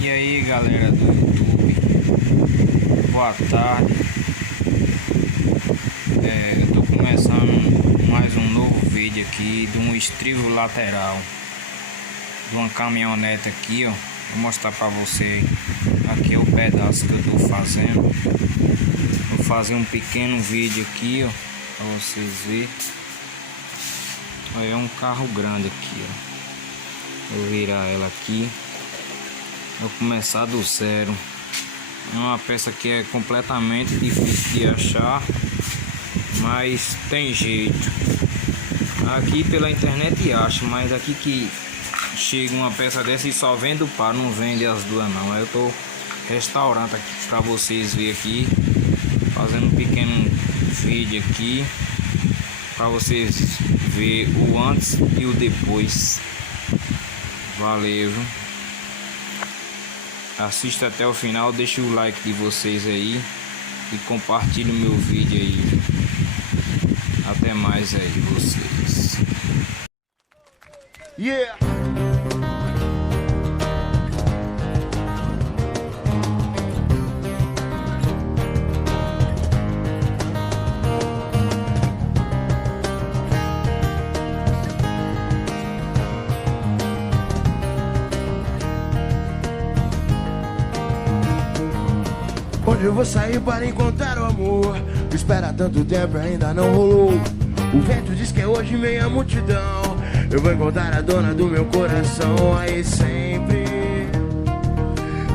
E aí galera do YouTube, boa tarde. Eu tô começando mais um novo vídeo aqui de um estribo lateral de uma caminhonete aqui, ó. Vou mostrar pra você aqui o pedaço que eu tô fazendo. Vou fazer um pequeno vídeo aqui, ó, pra vocês verem. Olha, é um carro grande aqui, ó. Vou virar ela aqui. Vou começar do zero. É uma peça que é completamente difícil de achar, mas tem jeito. Aqui pela internet acha, mas aqui que chega uma peça dessa e só vende o par, não vende as duas não. Eu tô restaurando aqui para vocês verem aqui, fazendo um pequeno vídeo aqui para vocês ver o antes e o depois. Valeu, viu? Assista até o final, deixa o like de vocês aí e compartilhe o meu vídeo aí. Até mais aí vocês. Yeah. Onde eu vou sair para encontrar o amor? Espera tanto tempo e ainda não rolou. O vento diz que é hoje meia multidão. Eu vou encontrar a dona do meu coração. Aí sempre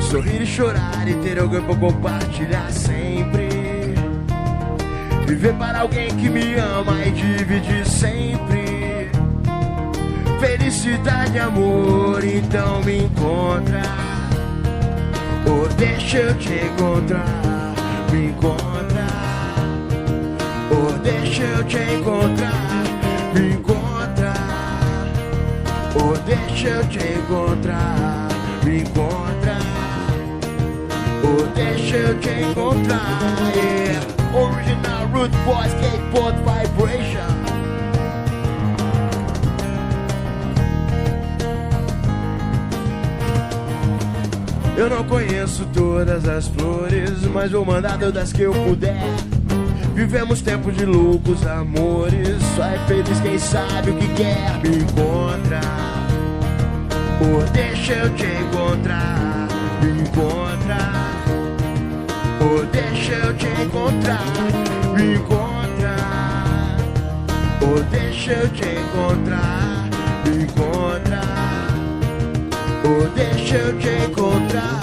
sorrir e chorar e ter alguém pra compartilhar sempre. Viver para alguém que me ama e dividir sempre. Felicidade, amor, então me encontra. Oh, deixa eu te encontrar, me encontra. Oh, deixa eu te encontrar, me encontra. Oh, deixa eu te encontrar, me encontra. Oh, deixa eu te encontrar, yeah. Original Root Boy Skateboard Vibration. Eu não conheço todas as flores, mas vou mandar todas que eu puder. Vivemos tempos de loucos amores, só é feliz quem sabe o que quer. Me encontra, oh, deixa eu te encontrar. Me encontra, oh, deixa eu te encontrar. Me encontra, oh, deixa eu te encontrar. Me encontra, oh, deixa eu te encontrar.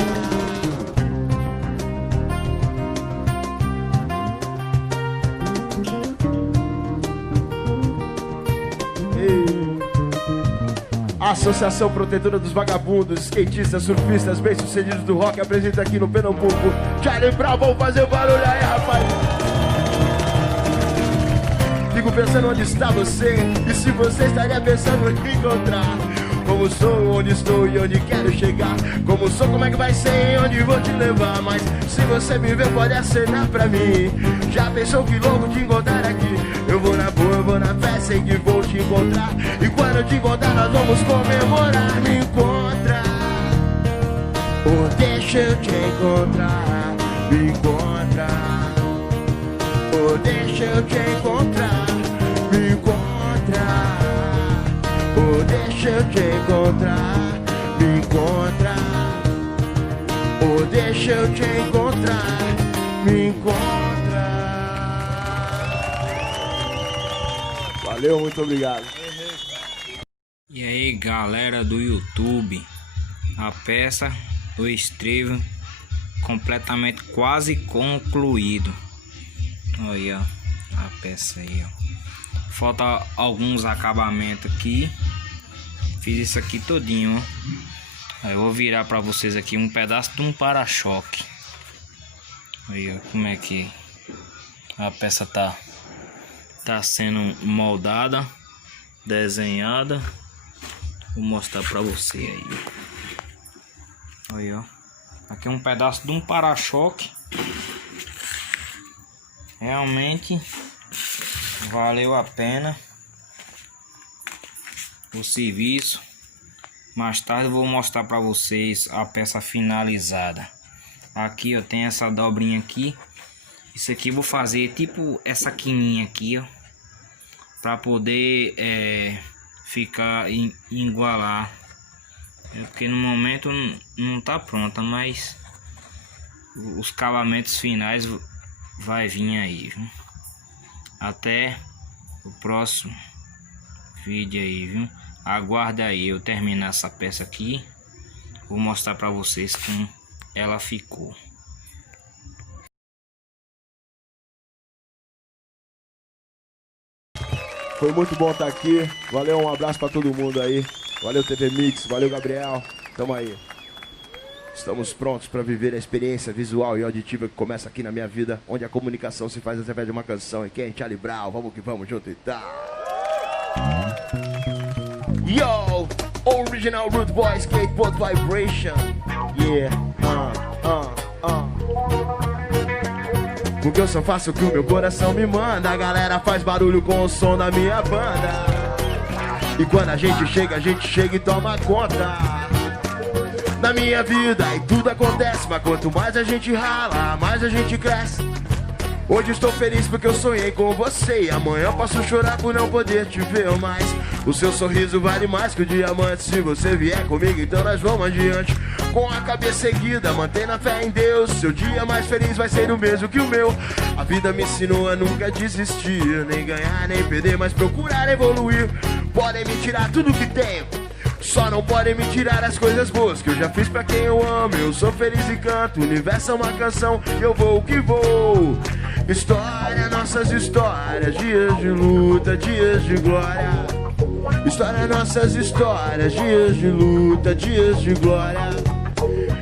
Associação Protetora dos Vagabundos, skatistas, surfistas, bem-sucedidos do rock apresenta aqui no Pernambuco. Charlie Brown, vamos fazer o barulho aí, rapaz. Fico pensando onde está você e se você estaria pensando em me encontrar. Como sou, onde estou e onde quero chegar. Como sou, como é que vai ser e onde vou te levar. Mas se você me ver, pode acenar pra mim. Já pensou que louco te encontrar aqui? Eu vou na boa, eu vou na fé, sei que vou te encontrar. E quando eu te encontrar, nós vamos comemorar. Me encontra, oh, deixa eu te encontrar. Me encontra, oh, deixa eu te encontrar. Me encontra, oh, deixa eu te encontrar. Me encontra, oh, deixa eu te encontrar. Me encontra. Valeu, muito obrigado. E aí galera do YouTube, a peça do estribo completamente quase concluído. Olha a peça aí, ó. Falta alguns acabamentos aqui. Fiz isso aqui todinho, ó. Eu vou virar para vocês aqui um pedaço de um para-choque. Aí, ó, como é que a peça tá sendo moldada, desenhada. Vou mostrar para você aí. Aí, ó. Aqui é um pedaço de um para-choque. Realmente valeu a pena o serviço. Mais tarde eu vou mostrar para vocês a peça finalizada. Aqui, ó, tem essa dobrinha aqui. Isso aqui eu vou fazer tipo essa quininha aqui, ó, para poder ficar igualar. Porque no momento não tá pronta, mas os acabamentos finais vai vir aí, viu? Até o próximo vídeo aí, viu? Aguarda aí eu terminar essa peça aqui. Vou mostrar para vocês como ela ficou. Foi muito bom estar aqui. Valeu, um abraço pra todo mundo aí. Valeu, TV Mix. Valeu, Gabriel. Tamo aí. Estamos prontos para viver a experiência visual e auditiva que começa aqui na minha vida, onde a comunicação se faz através de uma canção. E quem? Charlie Brown. Vamos que vamos, junto e tal. Yo! Original Root Boy Skateboard Vibration. Yeah. Porque eu só faço o que o meu coração me manda. A galera faz barulho com o som da minha banda. E quando a gente chega e toma conta da minha vida e tudo acontece. Mas quanto mais a gente rala, mais a gente cresce. Hoje estou feliz porque eu sonhei com você. E amanhã posso chorar por não poder te ver mais. O seu sorriso vale mais que o diamante. Se você vier comigo, então nós vamos adiante. Com a cabeça erguida, mantendo a fé em Deus. Seu dia mais feliz vai ser o mesmo que o meu. A vida me ensinou a nunca desistir, nem ganhar, nem perder, mas procurar evoluir. Podem me tirar tudo que tenho, só não podem me tirar as coisas boas que eu já fiz pra quem eu amo. Eu sou feliz e canto, o universo é uma canção. Eu vou que vou. História, nossas histórias, dias de luta, dias de glória. História, nossas histórias, dias de luta, dias de glória.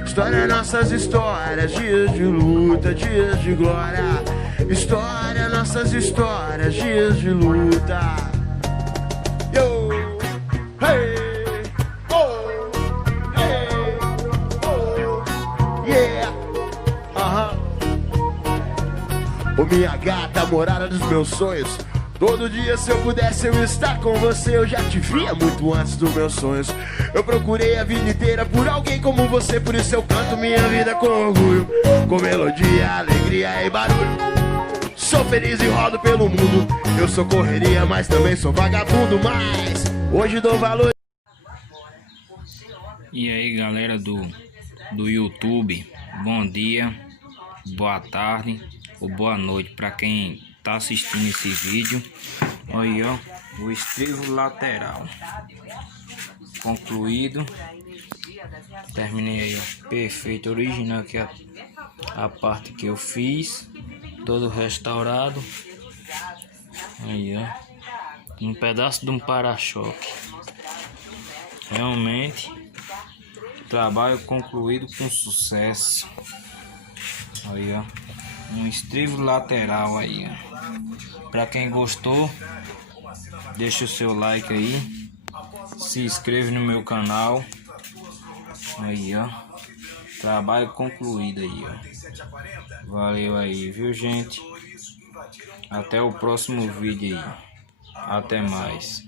História, nossas histórias, dias de luta, dias de glória. História, nossas histórias, dias de luta. Yo, hey, oh, hey, oh, yeah, Ô minha gata, morada dos meus sonhos. Todo dia se eu pudesse eu estar com você. Eu já te via muito antes dos meus sonhos. Eu procurei a vida inteira por alguém como você. Por isso eu canto minha vida com orgulho, com melodia, alegria e barulho. Sou feliz e rodo pelo mundo. Eu sou correria, mas também sou vagabundo. Mas hoje dou valor. E aí, galera do YouTube, bom dia, boa tarde ou boa noite para quem tá assistindo esse vídeo. Aí, ó, o estribo lateral concluído. Terminei aí, ó, perfeito, original aqui a parte que eu fiz, todo restaurado. Aí, ó, um pedaço de um para-choque. Realmente trabalho concluído com sucesso. Aí, ó, um estribo lateral aí, ó. Para quem gostou, deixa o seu like aí, se inscreve no meu canal. Aí, ó, trabalho concluído aí, ó. Valeu aí, viu, gente? Até o próximo vídeo aí. Até mais.